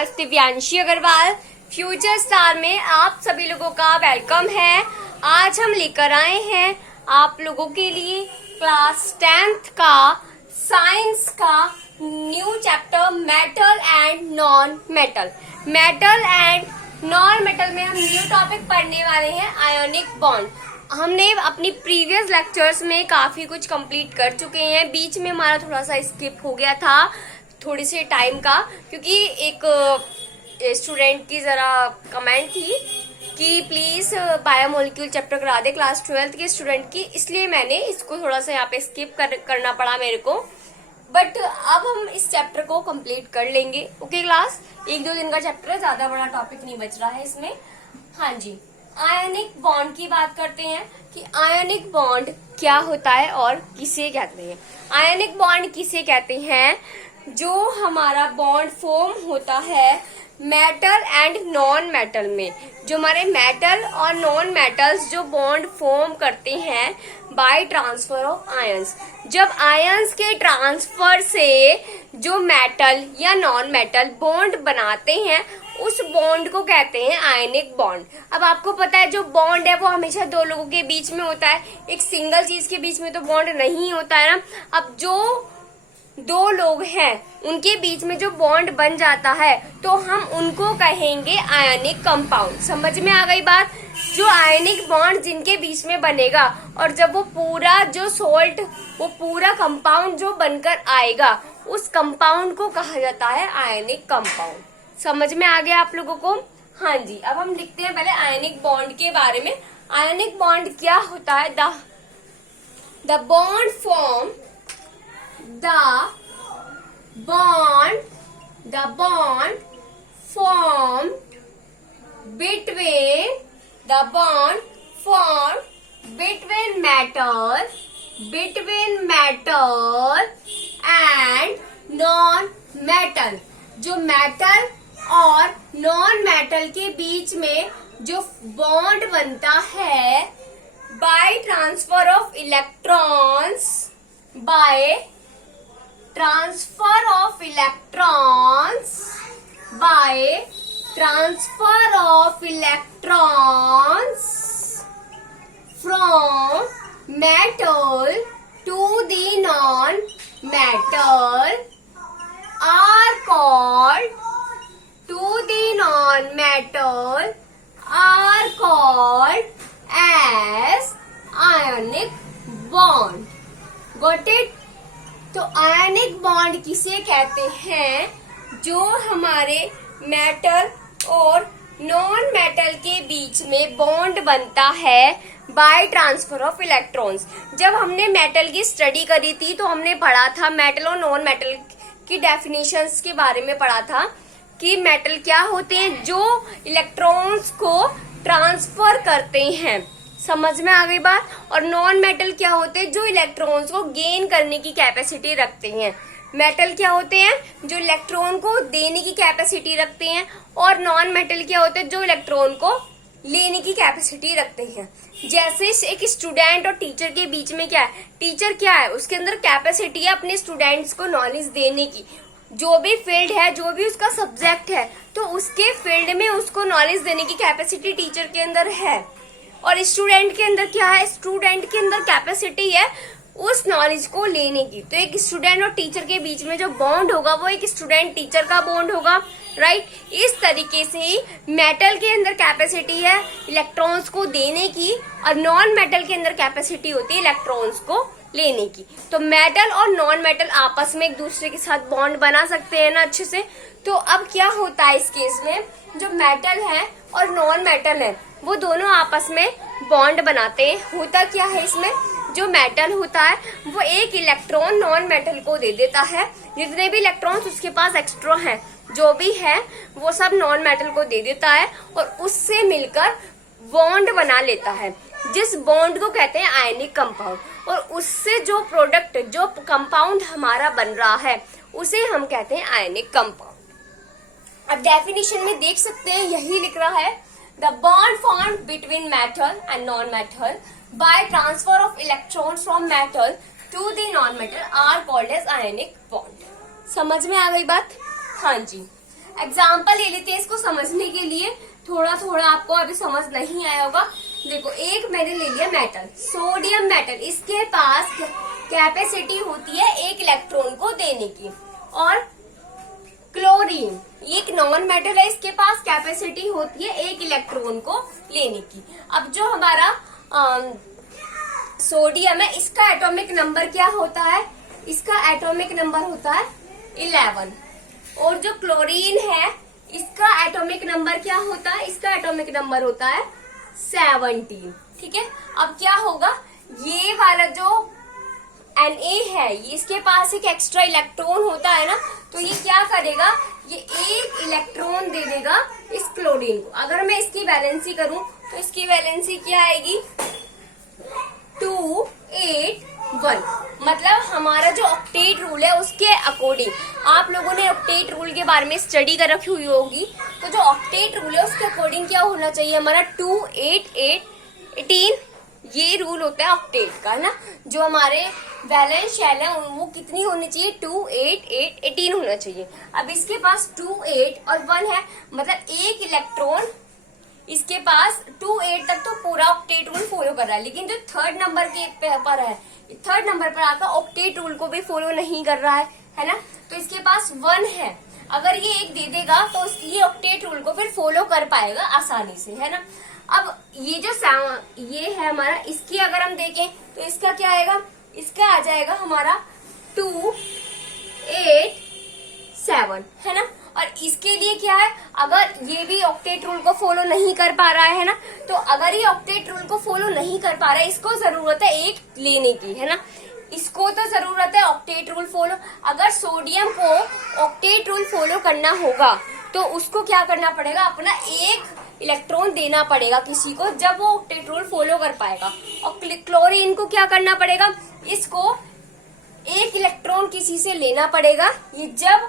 Self Divyanshi Agarwal. Future star में आप सभी लोगों का वेलकम है। आज हम लेकर आए हैं आप लोगों के लिए क्लास 10th का साइंस का new chapter metal and non metal. Metal and non metal में हम न्यू टॉपिक पढ़ने वाले हैं आयोनिक बॉन्ड। हमने अपनी प्रीवियस लेक्चर्स में काफी कुछ कंप्लीट कर चुके हैं। बीच में हमारा थोड़ा सा स्किप हो गया था थोड़ी से टाइम का, क्योंकि एक स्टूडेंट की जरा कमेंट थी कि प्लीज बायोमोलिक्यूल चैप्टर करा दे क्लास 12th के स्टूडेंट की, इसलिए मैंने इसको थोड़ा सा यहाँ पे स्किप करना पड़ा मेरे को। बट अब हम इस चैप्टर को कंप्लीट कर लेंगे। ओके क्लास, 1-2 दिन का चैप्टर है, ज्यादा बड़ा टॉपिक नहीं बच रहा है इसमें। हाँ जी, आयनिक बॉन्ड की बात करते हैं कि आयनिक बॉन्ड क्या होता है और किसे कहते हैं। आयनिक बॉन्ड किसे कहते हैं? जो हमारा बॉन्ड फॉर्म होता है मेटल एंड नॉन मेटल में, जो हमारे मेटल और नॉन मेटल्स जो बॉन्ड फॉर्म करते हैं बाय ट्रांसफर ऑफ आयंस। जब आयंस के ट्रांसफर से जो मेटल या नॉन मेटल बॉन्ड बनाते हैं उस बॉन्ड को कहते हैं आयनिक बॉन्ड। अब आपको पता है जो बॉन्ड है वो हमेशा दो लोगों के बीच में होता है, एक सिंगल चीज के बीच में तो बॉन्ड नहीं होता है ना। अब जो दो लोग हैं उनके बीच में जो बॉन्ड बन जाता है तो हम उनको कहेंगे आयनिक कंपाउंड। समझ में आ गई बात? जो आयनिक बॉन्ड जिनके बीच में बनेगा और जब वो पूरा जो सोल्ट वो पूरा कंपाउंड जो बनकर आएगा उस कंपाउंड को कहा जाता है आयनिक कंपाउंड। समझ में आ गया आप लोगों को? हाँ जी, अब हम लिखते हैं पहले आयनिक बॉन्ड के बारे में। आयनिक बॉन्ड क्या होता है? The bond form the bond formed between metal and non-metal। जो मेटल और नॉन मेटल के बीच में जो बॉन्ड बनता है bye transfer of electrons, from metal to the non-metal are called as ionic bond। Got it? तो आयनिक बॉन्ड किसे कहते हैं? जो हमारे मेटल और नॉन मेटल के बीच में बॉन्ड बनता है बाय ट्रांसफर ऑफ इलेक्ट्रॉन्स। जब हमने मेटल की स्टडी करी थी तो हमने पढ़ा था मेटल और नॉन मेटल की डेफिनेशंस के बारे में पढ़ा था कि मेटल क्या होते हैं, जो इलेक्ट्रॉन्स को ट्रांसफर करते हैं। समझ में आ गई बात? और नॉन मेटल क्या होते हैं? जो इलेक्ट्रॉन्स को गेन करने की कैपेसिटी रखते हैं। मेटल क्या होते हैं? जो इलेक्ट्रॉन को देने की कैपेसिटी रखते हैं। और नॉन मेटल क्या होते हैं? जो इलेक्ट्रॉन को लेने की कैपेसिटी रखते हैं। जैसे एक स्टूडेंट और टीचर के बीच में क्या है? टीचर क्या है? उसके अंदर कैपेसिटी है अपने स्टूडेंट्स को नॉलेज देने की। जो भी फील्ड है, जो भी उसका सब्जेक्ट है, तो उसके फील्ड में उसको नॉलेज देने की कैपेसिटी टीचर के अंदर है। और स्टूडेंट के अंदर क्या है? स्टूडेंट के अंदर कैपेसिटी है उस नॉलेज को लेने की। तो एक स्टूडेंट और टीचर के बीच में जो बॉन्ड होगा वो एक स्टूडेंट टीचर का बॉन्ड होगा, राइट? इस तरीके से ही मेटल के अंदर कैपेसिटी है इलेक्ट्रॉन्स को देने की और नॉन मेटल के अंदर कैपेसिटी होती है इलेक्ट्रॉन्स को लेने की। तो मेटल और नॉन मेटल आपस में एक दूसरे के साथ बॉन्ड बना सकते हैं ना अच्छे से। तो अब क्या होता है इस केस में? जो मेटल है और नॉन मेटल है वो दोनों आपस में बॉन्ड बनाते हैं। होता क्या है इसमें? जो मेटल होता है वो एक इलेक्ट्रॉन नॉन मेटल को दे देता है। जितने भी इलेक्ट्रॉन्स उसके पास एक्स्ट्रा हैं जो भी है वो सब नॉन मेटल को दे देता है और उससे मिलकर बॉन्ड बना लेता है, जिस बॉन्ड को कहते हैं आयनिक कंपाउंड। और उससे जो प्रोडक्ट जो कंपाउंड हमारा बन रहा है उसे हम कहते हैं आयनिक कंपाउंड। अब डेफिनेशन में देख सकते हैं यही लिख रहा है, the bond formed between metal and non metal by transfer of electrons from metal to the non metal are called as ionic bond. समझ में आ गई बात? हाँ जी। एग्जाम्पल ले लेते हैं इसको समझने के लिए। थोड़ा थोड़ा आपको अभी समझ नहीं आया होगा। देखो, एक मैंने ले लिया मेटल, सोडियम मेटल, इसके पास कैपेसिटी होती है एक इलेक्ट्रॉन को देने की। और क्लोरीन, ये एक नॉन मेटल है, इसके पास कैपेसिटी होती है एक इलेक्ट्रॉन को लेने की। अब जो हमारा सोडियम है, इसका एटॉमिक नंबर क्या होता है? इसका एटॉमिक नंबर होता है 11। और जो क्लोरीन है, इसका एटॉमिक नंबर क्या होता है? इसका एटॉमिक नंबर होता है 17। ठीक है, अब क्या होगा, ये वाला जो Na है, इसके पास एक एक्स्ट्रा इलेक्ट्रॉन होता है ना, तो ये क्या करेगा, ये एक इलेक्ट्रॉन दे देगा इस क्लोरीन को। अगर मैं इसकी वैलेंसी करूं तो इसकी वैलेंसी क्या आएगी? 2, 8, 1। मतलब हमारा जो ऑक्टेट रूल है उसके अकॉर्डिंग, आप लोगों ने ऑक्टेट रूल के बारे में स्टडी कर रखी हुई होगी, तो जो ऑक्टेट रूल है उसके अकॉर्डिंग क्या होना चाहिए हमारा? 2, 8, 8, 18। ये रूल होता है ऑक्टेट का, है ना। जो हमारे वैलेंस शेल है वो कितनी होनी चाहिए? 2, 8, 8, 18 होना चाहिए। अब इसके पास 2, 8 और 1 है, मतलब एक इलेक्ट्रॉन इसके पास 2, 8 तक तो पूरा ऑक्टेट रूल फॉलो कर रहा है, लेकिन जो थर्ड नंबर के पर है, थर्ड नंबर पर आकर ऑक्टेट रूल को भी फॉलो नहीं कर रहा है ना। तो इसके पास 1 है, अगर ये एक दे देगा तो ये ऑक्टेट रूल को फिर फॉलो कर पाएगा आसानी से, है ना। अब ये जो ये है हमारा, इसकी अगर हम देखें तो इसका क्या आएगा? इसका आ जाएगा हमारा 2, 8, 7, है ना। और इसके लिए क्या है, अगर ये भी ऑक्टेट रूल को फॉलो नहीं कर पा रहा है ना, तो अगर ये ऑक्टेट रूल को फॉलो नहीं कर पा रहा है, इसको जरूरत है एक लेने की, है ना। इसको तो जरूरत है ऑक्टेट रूल फॉलो। अगर सोडियम को ऑक्टेट रूल फॉलो करना होगा तो उसको क्या करना पड़ेगा? अपना एक इलेक्ट्रॉन देना पड़ेगा किसी को, जब वो ऑक्टेट रूल फॉलो कर पाएगा। और क्लोरीन को क्या करना पड़ेगा? इसको एक इलेक्ट्रॉन किसी से लेना पड़ेगा, ये जब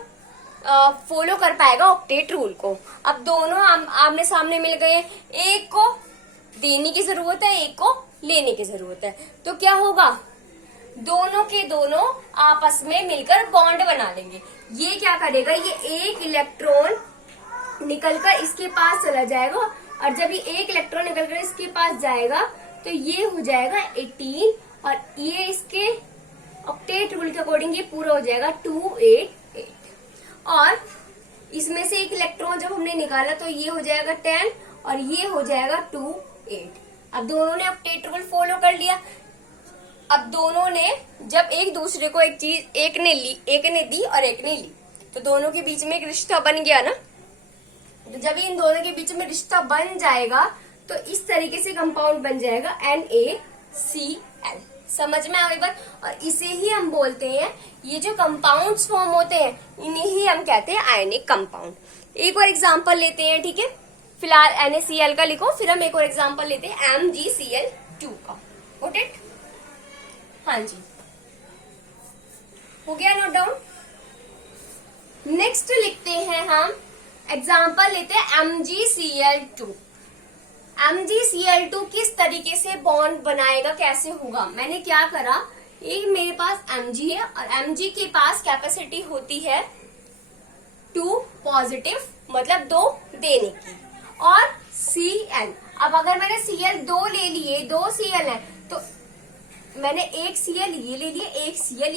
फॉलो कर पाएगा ऑक्टेट रूल को। अब दोनों आमने सामने मिल गए, एक को देने की जरूरत है, एक को लेने की जरूरत है, तो क्या होगा? दोनों के दोनों आपस में मिलकर बॉन्ड बना लेंगे। ये क्या करेगा? ये एक इलेक्ट्रॉन निकलकर इसके पास चला जाएगा, और जब ये एक इलेक्ट्रॉन निकलकर इसके पास जाएगा तो ये हो जाएगा 18, और ये इसके ऑक्टेट रूल के अकॉर्डिंग ये पूरा हो जाएगा 2, 8, 8। और इसमें से एक इलेक्ट्रॉन जब हमने निकाला तो ये हो जाएगा 10, और ये हो जाएगा 2, 8। अब दोनों ने ऑक्टेट रूल फॉलो कर लिया। अब दोनों ने जब एक दूसरे को एक चीज, एक ने दी और एक ने ली, तो दोनों के बीच में एक रिश्ता बन गया ना। तो जब इन दोनों के बीच में रिश्ता बन जाएगा तो इस तरीके से कंपाउंड बन जाएगा NaCl। समझ में आ गई बात? और इसे ही हम बोलते हैं, ये जो कंपाउंड्स फॉर्म होते हैं इन्हें ही हम कहते हैं आयनिक कंपाउंड। एक और एग्जांपल लेते हैं, ठीक है। फिलहाल NaCl का लिखो, फिर हम एक और एग्जांपल लेते हैं MgCl2 का। Got it? हाँ जी, हो गया नोट डाउन। नेक्स्ट लिखते हैं हम एग्जाम्पल लेते हैं MgCl2। MgCl2 किस तरीके से बॉन्ड बनाएगा, कैसे होगा? मैंने क्या करा, एक मेरे पास Mg है और Mg के पास कैपेसिटी होती है 2 पॉजिटिव, मतलब 2 देने की, और Cl। अब अगर मैंने Cl 2 ले लिए, 2 Cl है, तो मैंने एक Cl ये ले लिया, एक Cl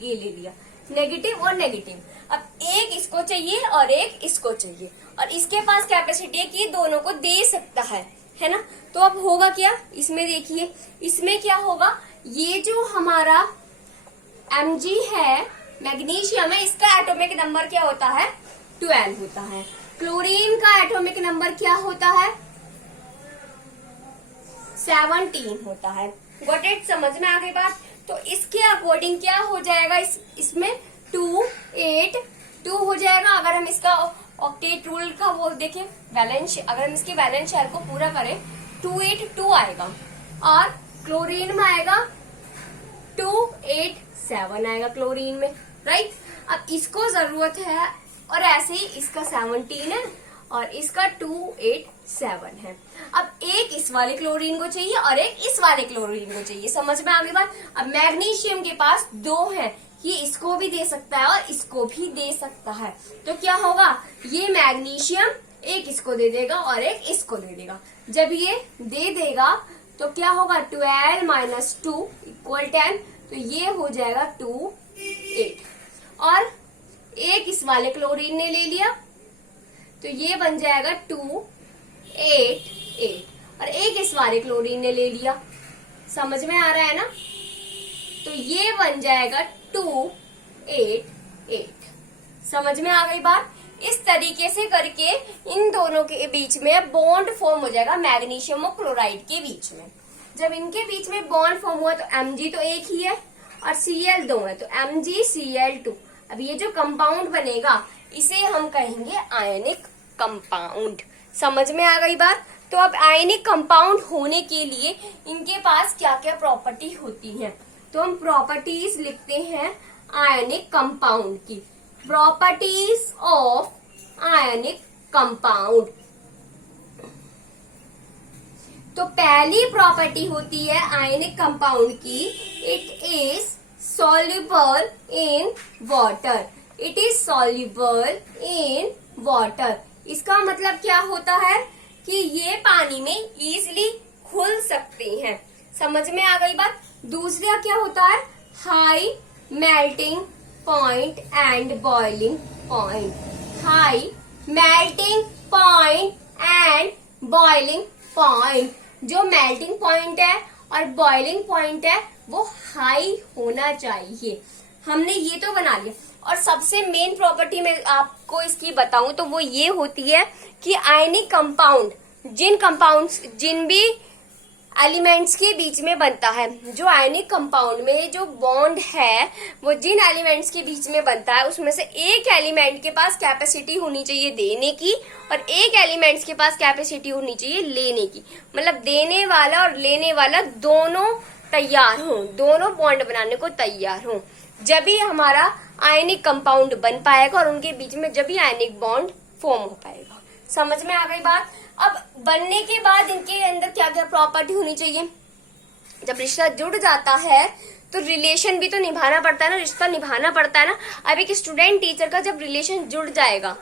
ये ले लिया, नेगेटिव और नेगेटिव। अब एक इसको चाहिए और एक इसको चाहिए, और इसके पास कैपेसिटी है कि दोनों को दे सकता है ना। तो अब होगा क्या, इसमें देखिए, इसमें क्या होगा, ये जो हमारा Mg है, मैग्नीशियम है, इसका एटॉमिक नंबर क्या होता है? 12 होता है। क्लोरीन का एटॉमिक नंबर क्या होता है? 17 होता है। Got it? समझ में आ गई बात? तो इसके अकॉर्डिंग क्या हो जाएगा, इसमें 2, 8, 2 हो जाएगा। अगर हम इसका ऑक्टेट रूल का वो देखें, वैलेंस, अगर हम इसके वैलेंस शेल को पूरा करें, 2, 8, 2 आएगा, और क्लोरीन में आएगा 2, 8, 7 आएगा क्लोरीन में, राइट। अब इसको जरूरत है, और ऐसे ही इसका 17 है और इसका 2, 8, 7 है। अब एक इस वाले क्लोरीन को चाहिए और एक इस वाले क्लोरीन को चाहिए। समझ में आ गई बात? अब मैग्नीशियम के पास 2 है, ये इसको भी दे सकता है और इसको भी दे सकता है। तो क्या होगा, ये मैग्नीशियम एक इसको दे देगा और एक इसको दे देगा। जब ये दे देगा तो क्या होगा, 12 माइनस 2 इक्वल 10, तो ये हो जाएगा 2 8। और एक इस वाले क्लोरीन ने ले लिया तो ये बन जाएगा 2 8 8, और एक इस वाले क्लोरीन ने ले लिया। समझ में आ रहा है ना? तो ये बन जाएगा 2 8 8। समझ में आ गई बात? इस तरीके से करके इन दोनों के बीच में बॉन्ड फॉर्म हो जाएगा मैग्नीशियम और क्लोराइड के बीच में। जब इनके बीच में बॉन्ड फॉर्म हुआ तो Mg तो एक ही है और Cl 2 है, तो MgCl2। अब ये जो कंपाउंड बनेगा इसे हम कहेंगे आयनिक कंपाउंड। समझ में आ गई बात? तो अब आयनिक कंपाउंड होने के लिए इनके पास क्या क्या प्रॉपर्टी होती है, तो हम प्रॉपर्टीज लिखते हैं आयनिक कंपाउंड की। Properties of ionic compound. तो पहली प्रॉपर्टी होती है आयनिक कंपाउंड की, it is soluble in water. It is soluble in water. इसका मतलब क्या होता है कि ये पानी में इजीली घुल सकते हैं। समझ में आ गई बात? दूसरा क्या होता है, high melting point and boiling point. High melting point and boiling point. जो मेल्टिंग पॉइंट है और बॉइलिंग पॉइंट है वो हाई होना चाहिए। हमने ये तो बना लिया। और सबसे मेन प्रॉपर्टी मैं आपको इसकी बताऊं तो वो ये होती है कि आयनिक कंपाउंड जिन भी एलिमेंट्स के बीच में बनता है, जो आयनिक कंपाउंड में जो बॉन्ड है वो जिन एलिमेंट्स के बीच में बनता है उसमें से एक एलिमेंट के पास कैपेसिटी होनी चाहिए देने की और एक एलिमेंट्स के पास कैपेसिटी होनी चाहिए लेने की। मतलब देने वाला और लेने वाला दोनों तैयार हों, दोनों बॉन्ड बनाने को तैयार हों, जब भी हमारा आयनिक कंपाउंड बन पाएगा और उनके बीच में जब भी आयनिक बॉन्ड फॉर्म हो पाएगा। समझ में आ गई बात? अब बनने के बाद इनके अंदर क्या क्या प्रॉपर्टी होनी चाहिए। जब रिश्ता जुड़ जाता है तो रिलेशन भी तो निभाना पड़ता है ना, रिश्ता निभाना पड़ता है ना। अब एक स्टूडेंट टीचर का जब रिलेशन जुड़ जाएगा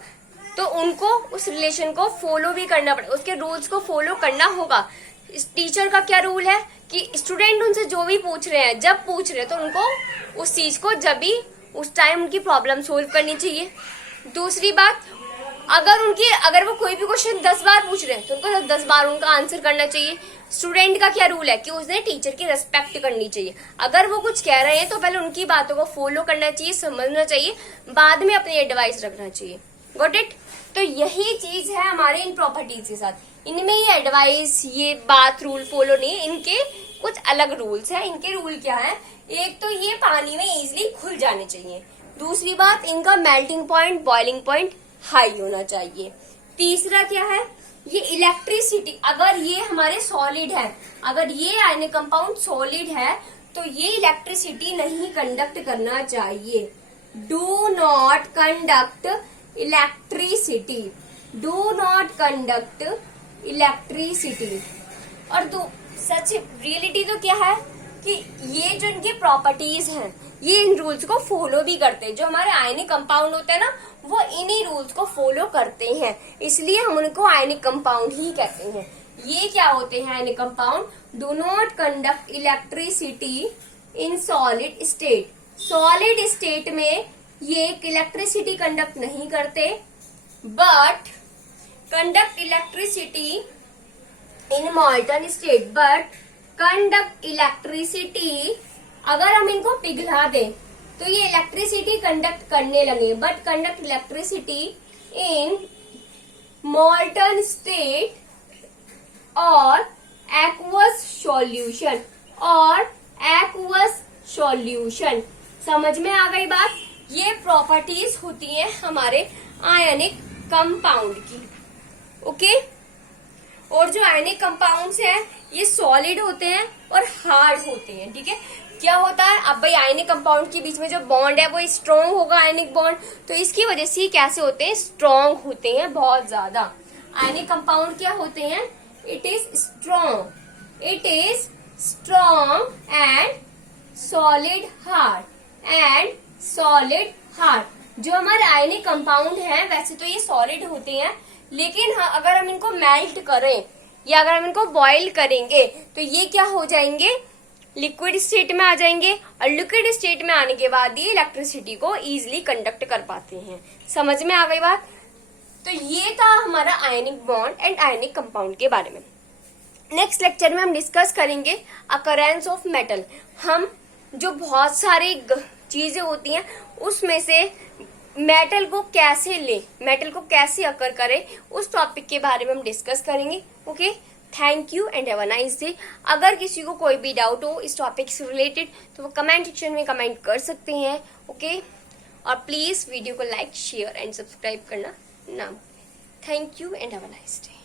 तो उनको उस रिलेशन को फॉलो भी करना पड़ेगा, उसके रूल्स को फॉलो करना होगा। इस टीचर का क्या रूल है कि स्टूडेंट उनसे जो भी पूछ रहे हैं, जब पूछ रहे हैं तो उनको उस चीज को जब भी उस टाइम उनकी प्रॉब्लम सोल्व करनी चाहिए। दूसरी बात, अगर वो कोई भी क्वेश्चन 10 बार पूछ रहे हैं तो उनको 10 बार उनका आंसर करना चाहिए। स्टूडेंट का क्या रूल है कि उसने टीचर की रेस्पेक्ट करनी चाहिए। अगर वो कुछ कह रहे हैं तो पहले उनकी बातों को फॉलो करना चाहिए, समझना चाहिए, बाद में अपनी एडवाइस रखना चाहिए। Got it? तो यही चीज है हमारे इन प्रॉपर्टीज के साथ। इनमें ये एडवाइस, ये बात, रूल फॉलो नहीं, इनके कुछ अलग रूल्स है। इनके रूल क्या है, एक तो ये पानी में इजिली घुल जाने चाहिए। दूसरी बात, इनका melting point, boiling point high होना चाहिए। तीसरा क्या है, ये इलेक्ट्रिसिटी, अगर ये हमारे सॉलिड है, अगर ये आयनिक कंपाउंड सॉलिड है तो ये इलेक्ट्रिसिटी नहीं कंडक्ट करना चाहिए। Do not conduct electricity, do not conduct electricity. और सच रियलिटी तो क्या है कि ये जो इनके प्रॉपर्टीज हैं ये इन रूल्स को फॉलो भी करते हैं। जो हमारे आयनिक कंपाउंड होते हैं ना वो इन्हीं रूल्स को फॉलो करते हैं, इसलिए हम उनको आयनिक कंपाउंड ही कहते हैं। ये क्या होते हैं ionic compound? Do not conduct electricity in solid state. Solid state में ये इलेक्ट्रिसिटी कंडक्ट नहीं करते, but conduct electricity in मॉल्टन state. But conduct electricity, अगर हम इनको पिघला दें तो ये इलेक्ट्रिसिटी कंडक्ट करने लगे, but conduct electricity in मॉल्टन state और एक्वस सॉल्यूशन, और एक्वस सॉल्यूशन। समझ में आ गई बात? ये प्रॉपर्टीज होती हैं हमारे आयनिक कंपाउंड की। ओके? और जो आयनिक कंपाउंड्स हैं ये सॉलिड होते हैं और हार्ड होते हैं। ठीक है? क्या होता है, अब भाई आयनिक कंपाउंड के बीच में जो बॉन्ड है वो स्ट्रॉन्ग होगा, आयनिक बॉन्ड, तो इसकी वजह से कैसे होते हैं, स्ट्रॉन्ग होते हैं बहुत ज्यादा। आयनिक कंपाउंड क्या होते हैं, it is strong, it is strong and solid hard and solid hard. जो हमारे आयनिक कंपाउंड है वैसे तो ये सॉलिड होते हैं, लेकिन हाँ अगर हम इनको मेल्ट करें या अगर हम इनको बॉईल करेंगे तो ये क्या हो जाएंगे, लिक्विड स्टेट में आ जाएंगे। और लिक्विड स्टेट में आने के बाद ये इलेक्ट्रिसिटी को इजीली कंडक्ट कर पाते हैं। समझ में आ गई बात? तो ये था हमारा ionic bond and ionic compound के बारे में। नेक्स्ट लेक्चर में हम डिस्कस करेंगे अकरेंस ऑफ मेटल। हम जो बहुत सारी चीजें होती हैं उसमें से मेटल को कैसे ले, मेटल को कैसे अकर करें, उस टॉपिक के बारे में हम डिस्कस करेंगे। Okay, thank you and have a nice day. अगर किसी को कोई भी डाउट हो इस टॉपिक से रिलेटेड तो वो कमेंट सेक्शन में कमेंट कर सकते हैं। ओके, और प्लीज वीडियो को लाइक शेयर एंड सब्सक्राइब करना ना भूलें। Thank you and have a nice day.